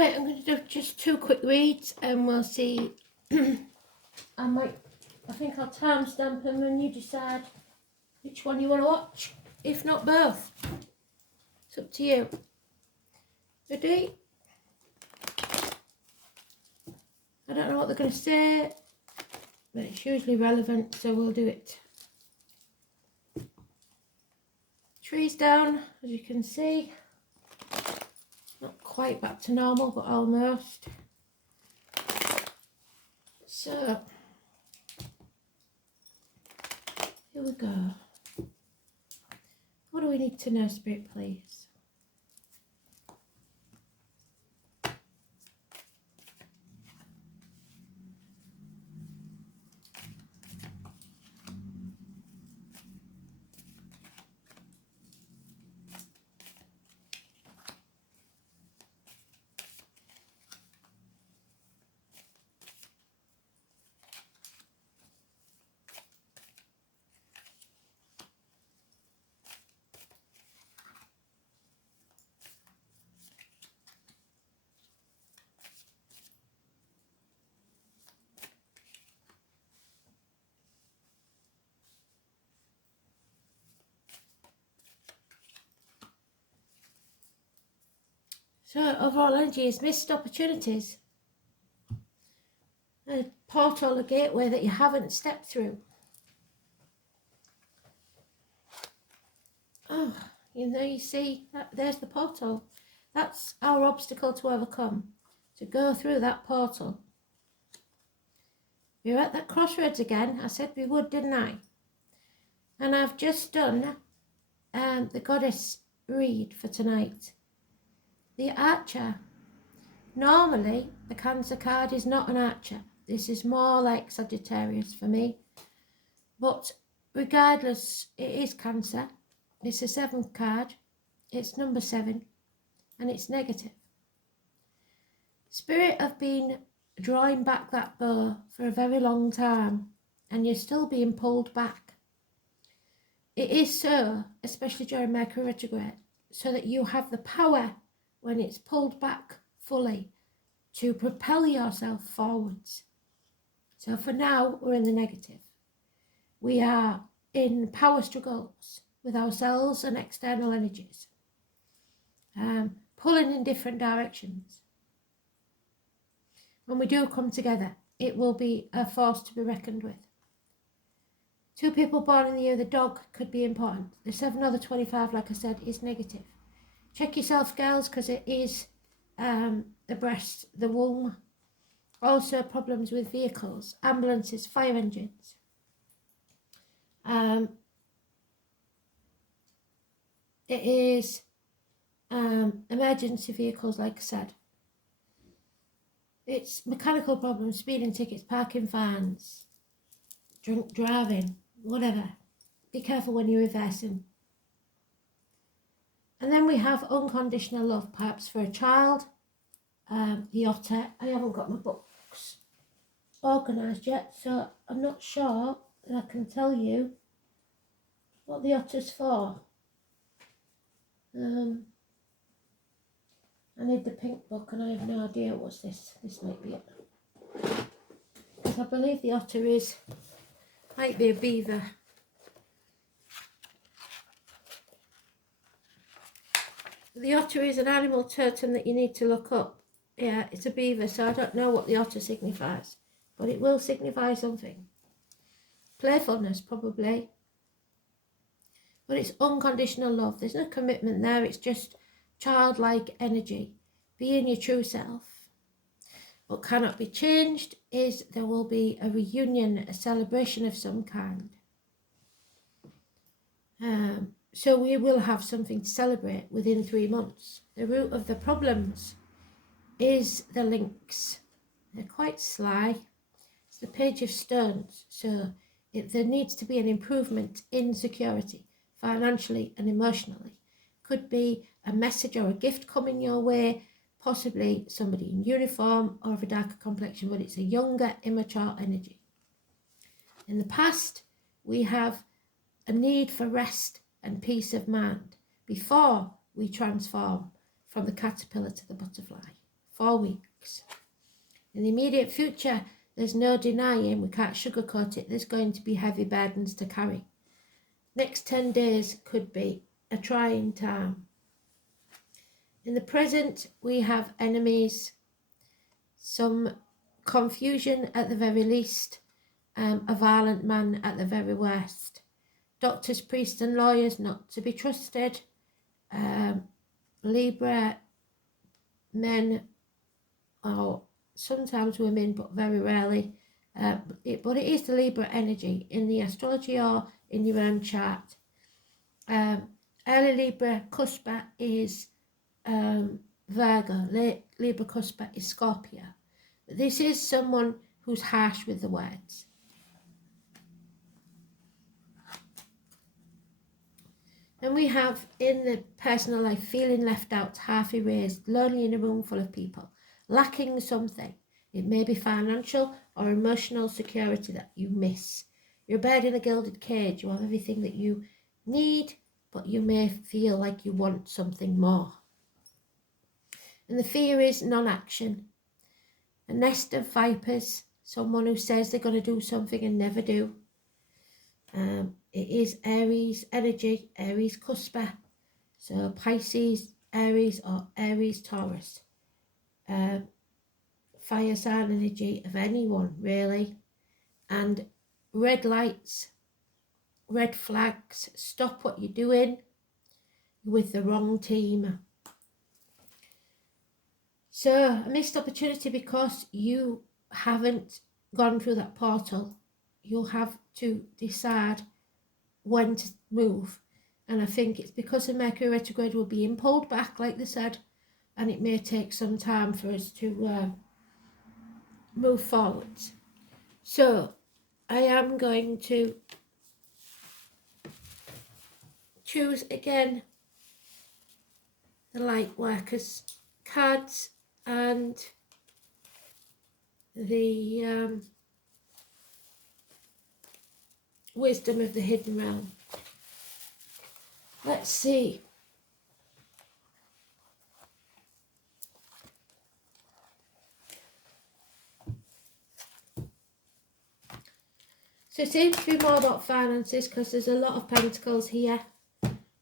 Right, I'm going to do just 2 quick reads and we'll see. I think I'll timestamp them and you decide which one you want to watch, if not both. It's up to you. Ready? I don't know what they're going to say, but it's usually relevant, so we'll do it. Trees down, as you can see. Not quite back to normal, but almost. So, here we go. What do we need to know, Spirit, please? So, overall energy is missed opportunities. A portal, a gateway that you haven't stepped through. Oh, you see, there's the portal. That's our obstacle to overcome, to go through that portal. We're at that crossroads again. I said we would, didn't I? And I've just done the goddess read for tonight. The archer. Normally, the Cancer card is not an archer. This is more like Sagittarius for me. But regardless, it is Cancer. It's a 7th card. It's number 7. And it's negative. Spirit have been drawing back that bow for a very long time. And you're still being pulled back. It is so, especially during Mercury retrograde, so that you have the power when it's pulled back fully to propel yourself forwards. So for now, we're in the negative. We are in power struggles with ourselves and external energies, pulling in different directions. When we do come together, it will be a force to be reckoned with. 2 people born in the year of the dog could be important. The 7 or the 25, like I said, is negative. Check yourself, girls, because it is the breast, the womb. Also problems with vehicles, ambulances, fire engines. It is emergency vehicles, like I said. It's mechanical problems, speeding tickets, parking fines, drunk driving, whatever. Be careful when you're reversing. And then we have unconditional love, perhaps for a child. The otter. I haven't got my books organised yet, so I'm not sure that I can tell you what the otter's for. I need the pink book and I have no idea what's this. This might be it. Because I believe the otter might be a beaver. The otter is an animal totem that you need to look up. Yeah, it's a beaver, so I don't know what the otter signifies, but it will signify something. Playfulness, probably. But it's unconditional love. There's no commitment there. It's just childlike energy. Being your true self. What cannot be changed is there will be a reunion, a celebration of some kind. So we will have something to celebrate within 3 months. The root of the problems is the links. They're quite sly. It's the Page of Stones. So there needs to be an improvement in security, financially and emotionally. Could be a message or a gift coming your way, possibly somebody in uniform or of a darker complexion, but it's a younger, immature energy. In the past, we have a need for rest and peace of mind before we transform from the caterpillar to the butterfly 4 weeks. In the immediate future, there's no denying, we can't sugarcoat it, there's going to be heavy burdens to carry. Next 10 days could be a trying time. In the present, we have enemies, some confusion at the very least, a violent man at the very worst. Doctors, priests and lawyers not to be trusted. Libra men, or sometimes women, but very rarely. But it is the Libra energy in the astrology or in your own chart. Early Libra Cuspa is Virgo. Libra Cuspa is Scorpio. This is someone who's harsh with the words. And we have in the personal life feeling left out, half erased, lonely in a room full of people, lacking something. It may be financial or emotional security that you miss. You're a bird in a gilded cage. You have everything that you need, but you may feel like you want something more. And the fear is non-action. A nest of vipers, someone who says they're going to do something and never do. It is Aries energy, Aries Cuspa. So Pisces, Aries or Aries Taurus. Fire sign energy of anyone really. And red lights, red flags, stop what you're doing with the wrong team. So a missed opportunity because you haven't gone through that portal. You'll have to decide when to move. And I think it's because the Mercury retrograde will be pulled back, like they said, and it may take some time for us to move forward. So I am going to choose again the light workers cards and the wisdom of the hidden realm. Let's see. So it seems to be more about finances because there's a lot of pentacles here.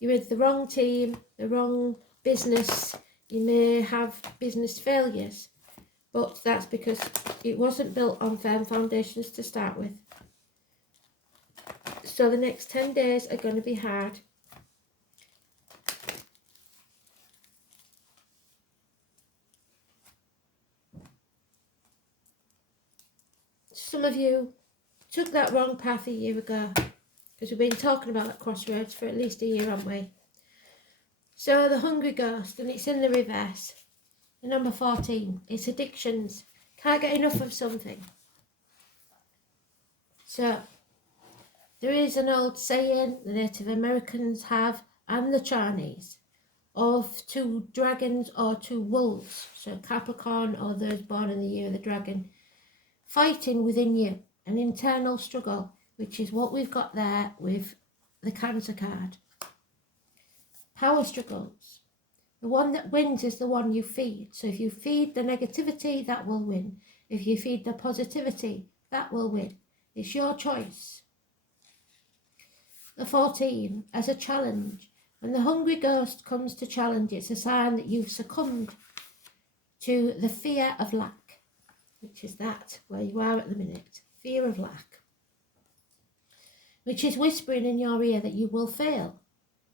You're with the wrong team, the wrong business. You may have business failures, but that's because it wasn't built on firm foundations to start with. So the next 10 days are going to be hard. Some of you took that wrong path a year ago because we've been talking about that crossroads for at least a year, haven't we? So the hungry ghost, and it's in the reverse. The number 14, it's addictions. Can't get enough of something. So there is an old saying the Native Americans have, and the Chinese, of 2 dragons or 2 wolves. So Capricorn or those born in the year of the dragon, fighting within you, an internal struggle, which is what we've got there with the Cancer card. Power struggles. The one that wins is the one you feed. So if you feed the negativity, that will win. If you feed the positivity, that will win. It's your choice. The 14, as a challenge. When the hungry ghost comes to challenge, it's a sign that you've succumbed to the fear of lack, which is that, where you are at the minute. Fear of lack. Which is whispering in your ear that you will fail.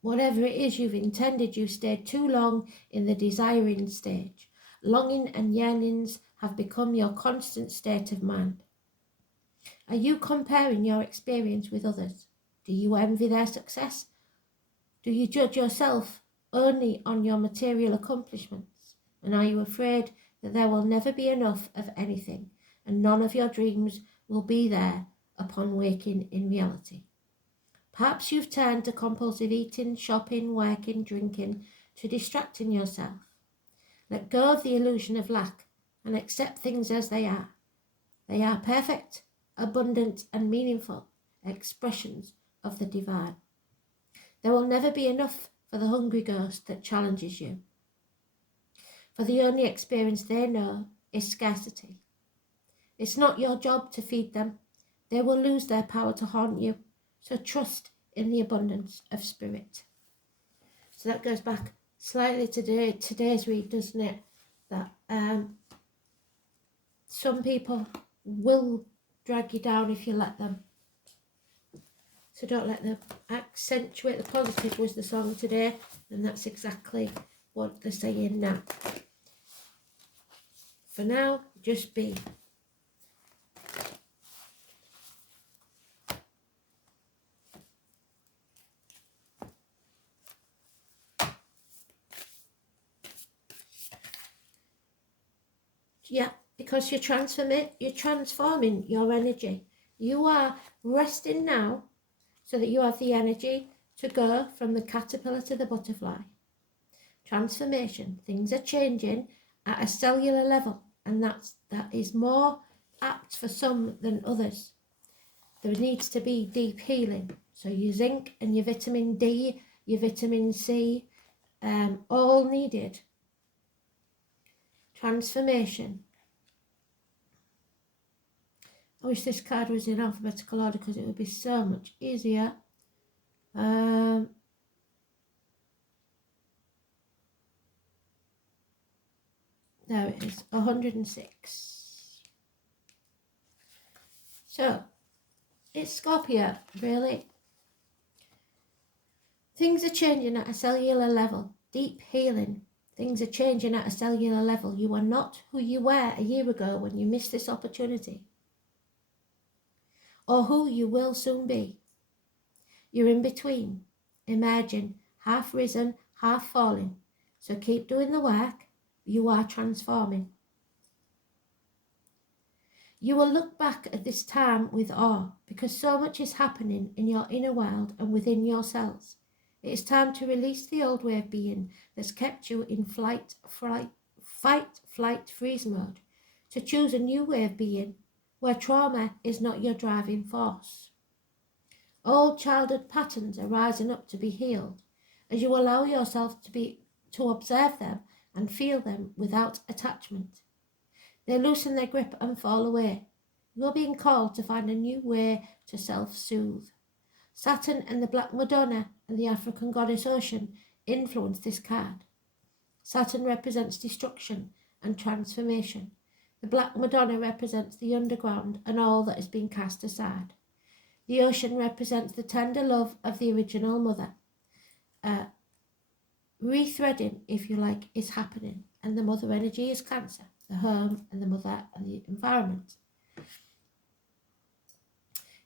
Whatever it is you've intended, you've stayed too long in the desiring stage. Longing and yearnings have become your constant state of mind. Are you comparing your experience with others? Do you envy their success? Do you judge yourself only on your material accomplishments? And are you afraid that there will never be enough of anything and none of your dreams will be there upon waking in reality? Perhaps you've turned to compulsive eating, shopping, working, drinking, to distracting yourself. Let go of the illusion of lack and accept things as they are. They are perfect, abundant and meaningful expressions of the divine. There will never be enough for the hungry ghost that challenges you. for the only experience they know is scarcity. It's not your job to feed them. They will lose their power to haunt you. So trust in the abundance of spirit. So that goes back slightly to today's read, doesn't it? That some people will drag you down if you let them. So don't let them. Accentuate the positive was the song today, and that's exactly what they're saying now. For now, just be. Yeah, because you're transforming your energy. You are resting now so that you have the energy to go from the caterpillar to the butterfly. Transformation. Things are changing at a cellular level, and that is more apt for some than others. There needs to be deep healing. So your zinc and your vitamin D, your vitamin C, all needed. Transformation. I wish this card was in alphabetical order because it would be so much easier. There it is, 106. So, it's Scorpio, really. Things are changing at a cellular level. Deep healing. Things are changing at a cellular level. You are not who you were a year ago when you missed this opportunity, or who you will soon be. You're in between, emerging, half risen, half falling. So keep doing the work. You are transforming. You will look back at this time with awe because so much is happening in your inner world and within yourselves. It is time to release the old way of being that's kept you in fight, flight, freeze mode, to choose a new way of being where trauma is not your driving force. Old childhood patterns are rising up to be healed as you allow yourself to observe them and feel them without attachment. They loosen their grip and fall away. You're being called to find a new way to self-soothe. Saturn and the Black Madonna and the African goddess Ocean influence this card. Saturn represents destruction and transformation. The Black Madonna represents the underground and all that has been cast aside. The ocean represents the tender love of the original mother. Rethreading, if you like, is happening, and the mother energy is Cancer, the home and the mother and the environment.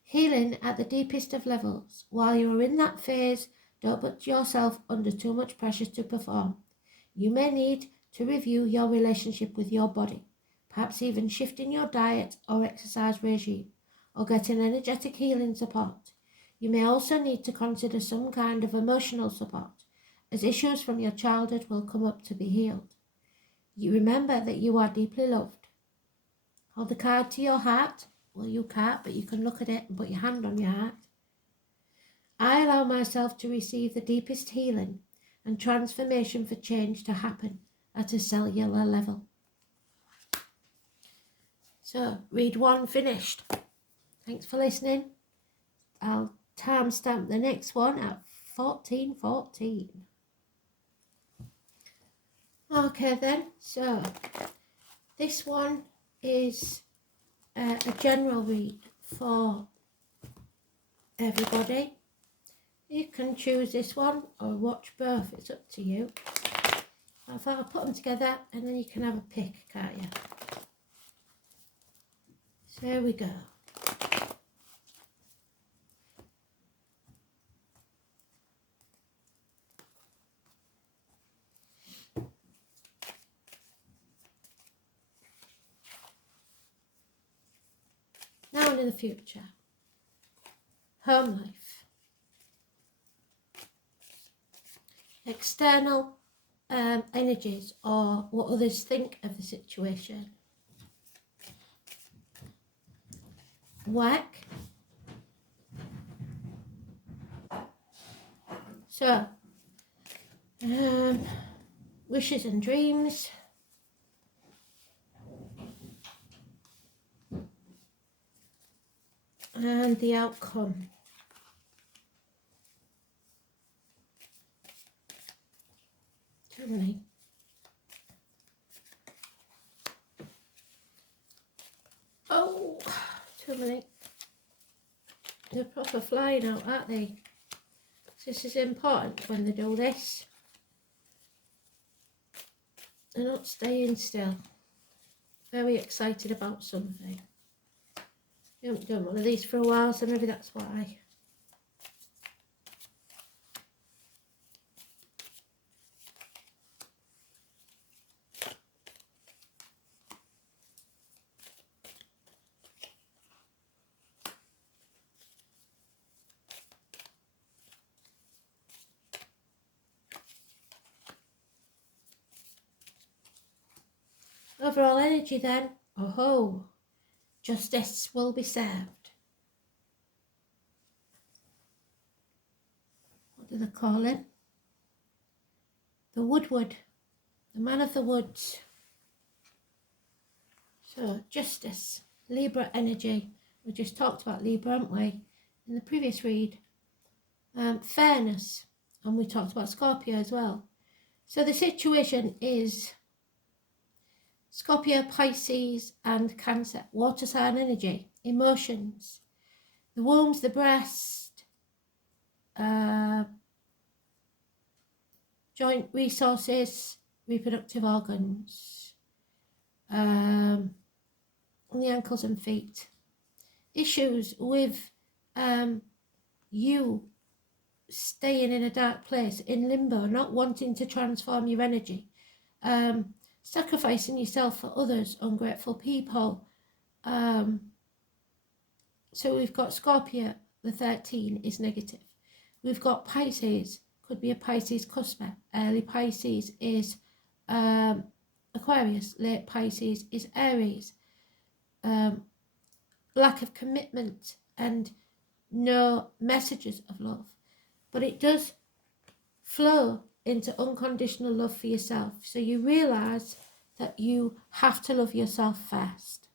Healing at the deepest of levels. While you are in that phase, don't put yourself under too much pressure to perform. You may need to review your relationship with your body, perhaps even shifting your diet or exercise regime, or getting energetic healing support. You may also need to consider some kind of emotional support, as issues from your childhood will come up to be healed. You remember that you are deeply loved. Hold the card to your heart. Well, you can't, but you can look at it and put your hand on your heart. I allow myself to receive the deepest healing and transformation for change to happen at a cellular level. So, read 1 finished. Thanks for listening. I'll timestamp the next one at 14:14. Okay then, so this one is a general read for everybody. You can choose this one or watch both, it's up to you. I thought I'll put them together and then you can have a pick, can't you? So here we go. Now and in the future. Home life. External energies or what others think of the situation. Work. So, wishes and dreams. And the outcome. Too many. Oh, too many. They're proper flying out, aren't they? This is important when they do this. They're not staying still. Very excited about something. You haven't done one of these for a while, so maybe that's why. Overall energy then. Oh ho. Justice will be served. What do they call him? The Woodward. The man of the woods. So, justice. Libra energy. We just talked about Libra, haven't we? In the previous read. Fairness. And we talked about Scorpio as well. So the situation is Scorpio, Pisces and Cancer. Water sign energy. Emotions. The wombs, the breast. Joint resources. Reproductive organs. On the ankles and feet. Issues with you staying in a dark place, in limbo, not wanting to transform your energy, sacrificing yourself for others, ungrateful people. So we've got Scorpio, the 13 is negative. We've got Pisces, could be a Pisces cusper. Early Pisces is Aquarius, late Pisces is Aries. Lack of commitment and no messages of love. But it does flow into unconditional love for yourself. So you realise that you have to love yourself first.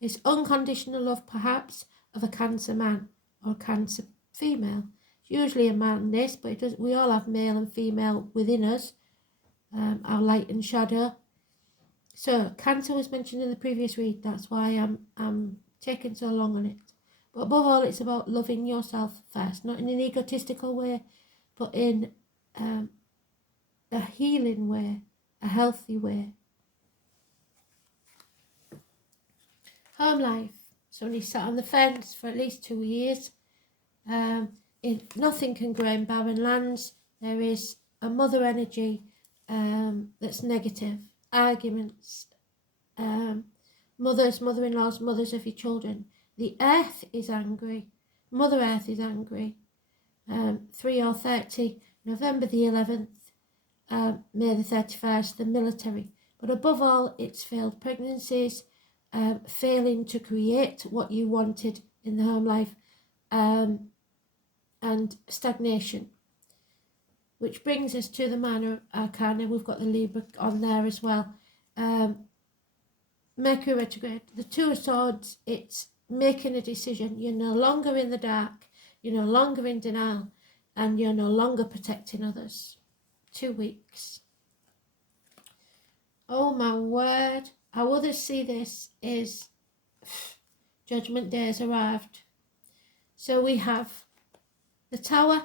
It's unconditional love perhaps of a Cancer man or a Cancer female. It's usually a man this, but it does, we all have male and female within us, our light and shadow. So Cancer was mentioned in the previous read, that's why I'm taking so long on it. But above all, it's about loving yourself first, not in an egotistical way, but in a healing way, a healthy way. Home life. Somebody sat on the fence for at least 2 years. If nothing can grow in barren lands, there is a mother energy that's negative. Arguments. Mothers, mother-in-laws, mothers of your children. The earth is angry. Mother Earth is angry. 3 or 30, November the 11th, May the 31st, the military. But above all, it's failed pregnancies, failing to create what you wanted in the home life, and stagnation. Which brings us to the Minor Arcana. We've got the Libra on there as well. Mercury retrograde. The Two of Swords, it's making a decision. You're no longer in the dark, you're no longer in denial, and you're no longer protecting others. 2 weeks. Oh my word. How others see this is Judgment Day has arrived. So we have the Tower.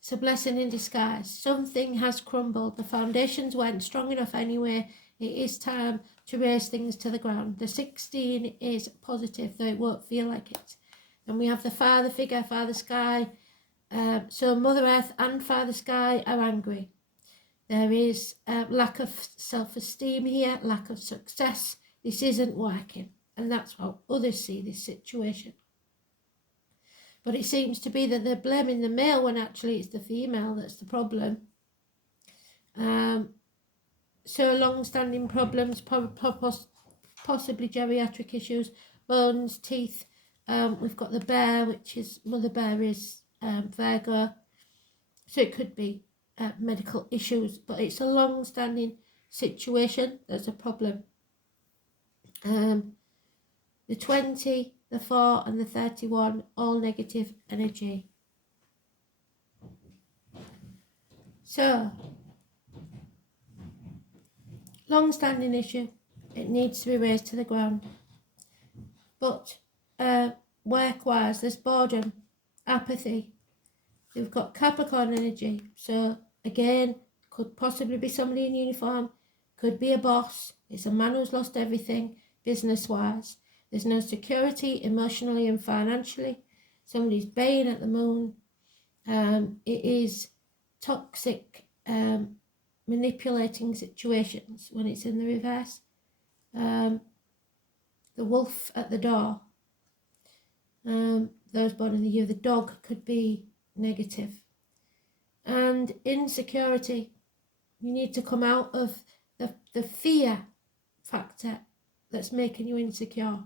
It's a blessing in disguise. Something has crumbled. The foundations weren't strong enough anyway. It is time to raise things to the ground. The 16 is positive, though it won't feel like it. And we have the Father figure, Father Sky. So Mother Earth and Father Sky are angry. There is lack of self-esteem here, lack of success. This isn't working. And that's how others see this situation. But it seems to be that they're blaming the male when actually it's the female that's the problem. So long-standing problems, possibly geriatric issues, bones, teeth. We've got the bear, which is, Mother Bear is Virgo. So it could be medical issues, but it's a long-standing situation. There's a problem. The 20, the 4 and the 31, all negative energy. So, long-standing issue, it needs to be raised to the ground. But work-wise, there's boredom, apathy. We've got Capricorn energy. So, again, could possibly be somebody in uniform, could be a boss. It's a man who's lost everything, business-wise. There's no security, emotionally and financially. Somebody's baying at the moon. It is toxic, manipulating situations when it's in the reverse. The wolf at the door. Those born in the year of the dog could be negative. And insecurity. You need to come out of the fear factor that's making you insecure.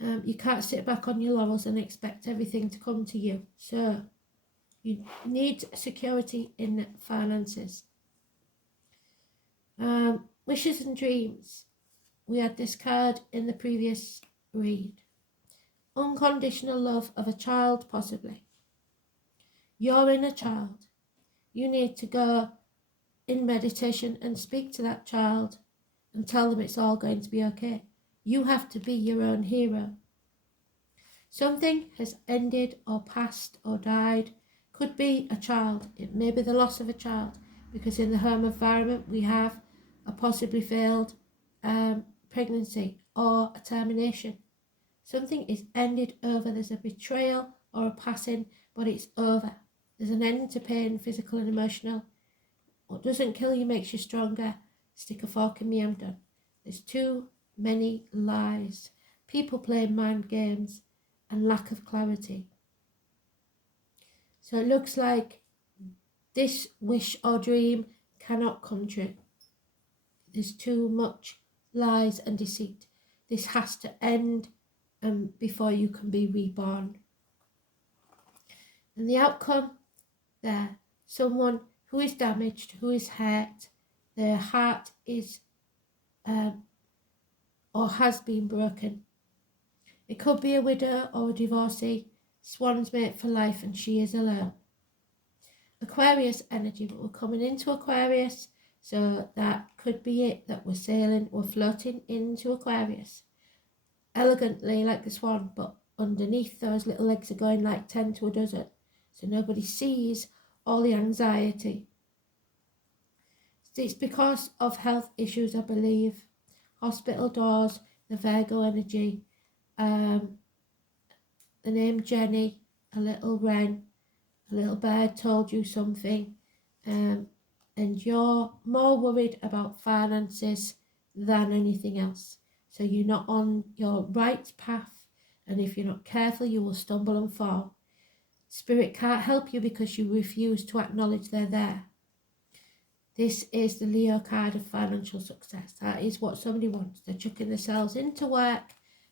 You can't sit back on your laurels and expect everything to come to you. So you need security in finances. Wishes and dreams. We had this card in the previous read. Unconditional love of a child, possibly. You're in a child. You need to go in meditation and speak to that child and tell them it's all going to be okay. You have to be your own hero. Something has ended or passed or died. Could be a child. It may be the loss of a child, because in the home environment we have a possibly failed pregnancy or a termination. Something is ended over. There's a betrayal or a passing, but it's over. There's an end to pain, physical and emotional. What doesn't kill you makes you stronger. Stick a fork in me, I'm done. There's too many lies. People playing mind games and lack of clarity. So it looks like this wish or dream cannot come true. There's too much lies and deceit. This has to end before you can be reborn. And the outcome there, someone who is damaged, who is hurt, their heart is or has been broken. It could be a widow or a divorcee, swan's mate for life, and she is alone. Aquarius energy, but we're coming into Aquarius, so that could be it, that we're sailing, we're floating into Aquarius. Elegantly like the swan, but underneath those little legs are going like 10 to a dozen. So nobody sees all the anxiety. It's because of health issues, I believe. Hospital doors, the Virgo energy, the name Jenny, a little wren, a little bird told you something, and you're more worried about finances than anything else. So you're not on your right path, and if you're not careful, you will stumble and fall. Spirit can't help you because you refuse to acknowledge they're there. This is the Leo card of financial success. That is what somebody wants. They're chucking themselves into work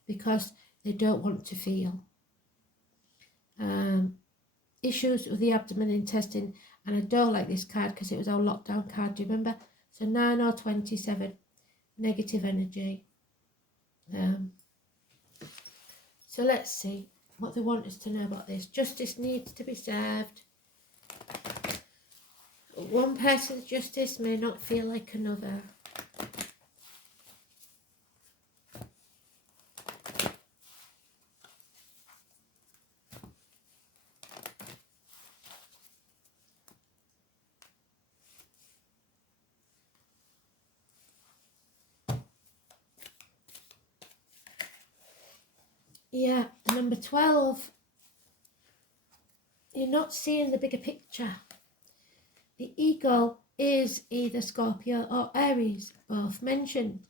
because they don't want to feel. Issues with the abdomen, intestine, and I don't like this card because it was our lockdown card, do you remember? So 9 or 27, negative energy. So let's see what they want us to know about this. Justice needs to be served. One person's justice may not feel like another. Yeah, number 12. You're not seeing the bigger picture. The ego is either Scorpio or Aries, both mentioned.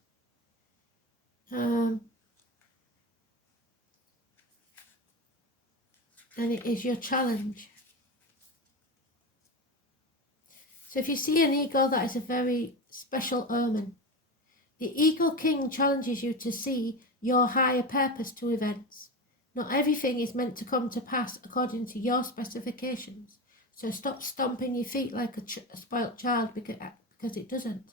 And it is your challenge. So if you see an ego, that is a very special omen. The ego king challenges you to see your higher purpose to events. Not everything is meant to come to pass according to your specifications. So stop stomping your feet like a spoilt child because it doesn't.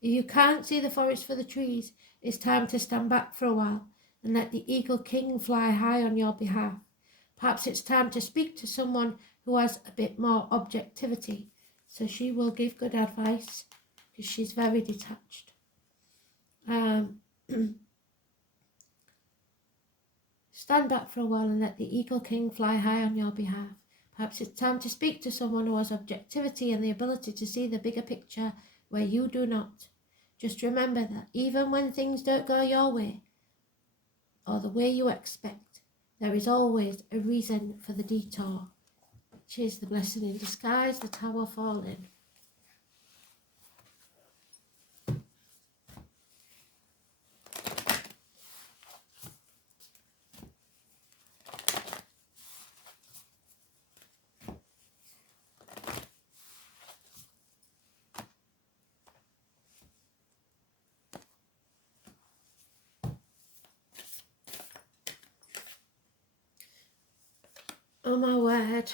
If you can't see the forest for the trees, it's time to stand back for a while and let the Eagle King fly high on your behalf. Perhaps it's time to speak to someone who has a bit more objectivity. So she will give good advice because she's very detached. Stand back for a while and let the Eagle King fly high on your behalf. Perhaps it's time to speak to someone who has objectivity and the ability to see the bigger picture where you do not. Just remember that even when things don't go your way or the way you expect, there is always a reason for the detour, which is the blessing in disguise, the tower falling. Oh my word.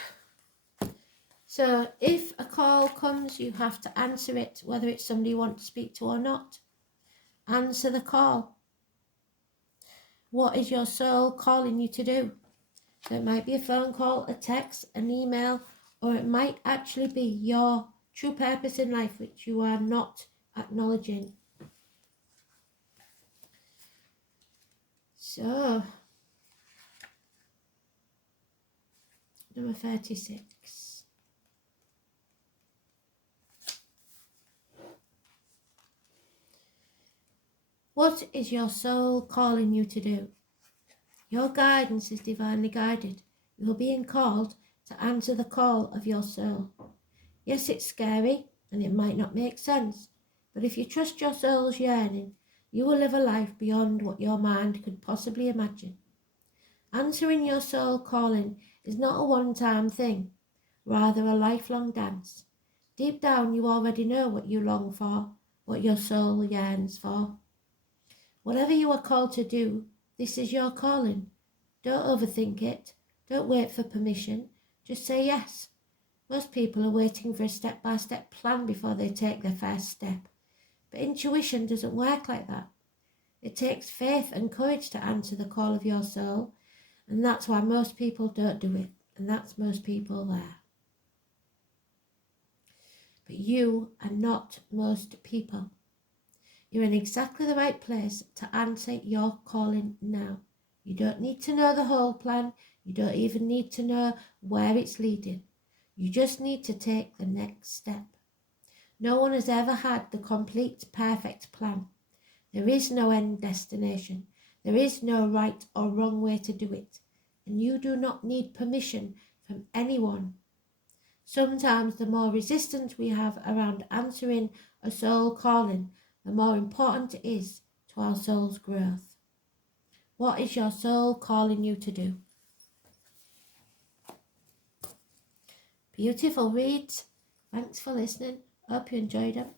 So if a call comes, you have to answer it, whether it's somebody you want to speak to or not. Answer the call. What is your soul calling you to do? So it might be a phone call, a text, an email, or it might actually be your true purpose in life, which you are not acknowledging. So, number 36. What is your soul calling you to do? Your guidance is divinely guided. You are being called to answer the call of your soul. Yes, it's scary and it might not make sense, but if you trust your soul's yearning, you will live a life beyond what your mind could possibly imagine. Answering your soul calling is not a one-time thing, rather a lifelong dance. Deep down, you already know what you long for, what your soul yearns for. Whatever you are called to do, this is your calling. Don't overthink it. Don't wait for permission. Just say yes. Most people are waiting for a step-by-step plan before they take their first step. But intuition doesn't work like that. It takes faith and courage to answer the call of your soul, and that's why most people don't do it, and that's most people there. But you are not most people. You're in exactly the right place to answer your calling now. You don't need to know the whole plan. You don't even need to know where it's leading. You just need to take the next step. No one has ever had the complete, perfect plan. There is no end destination. There is no right or wrong way to do it. And you do not need permission from anyone. Sometimes the more resistance we have around answering a soul calling, the more important it is to our soul's growth. What is your soul calling you to do? Beautiful reads. Thanks for listening. Hope you enjoyed them.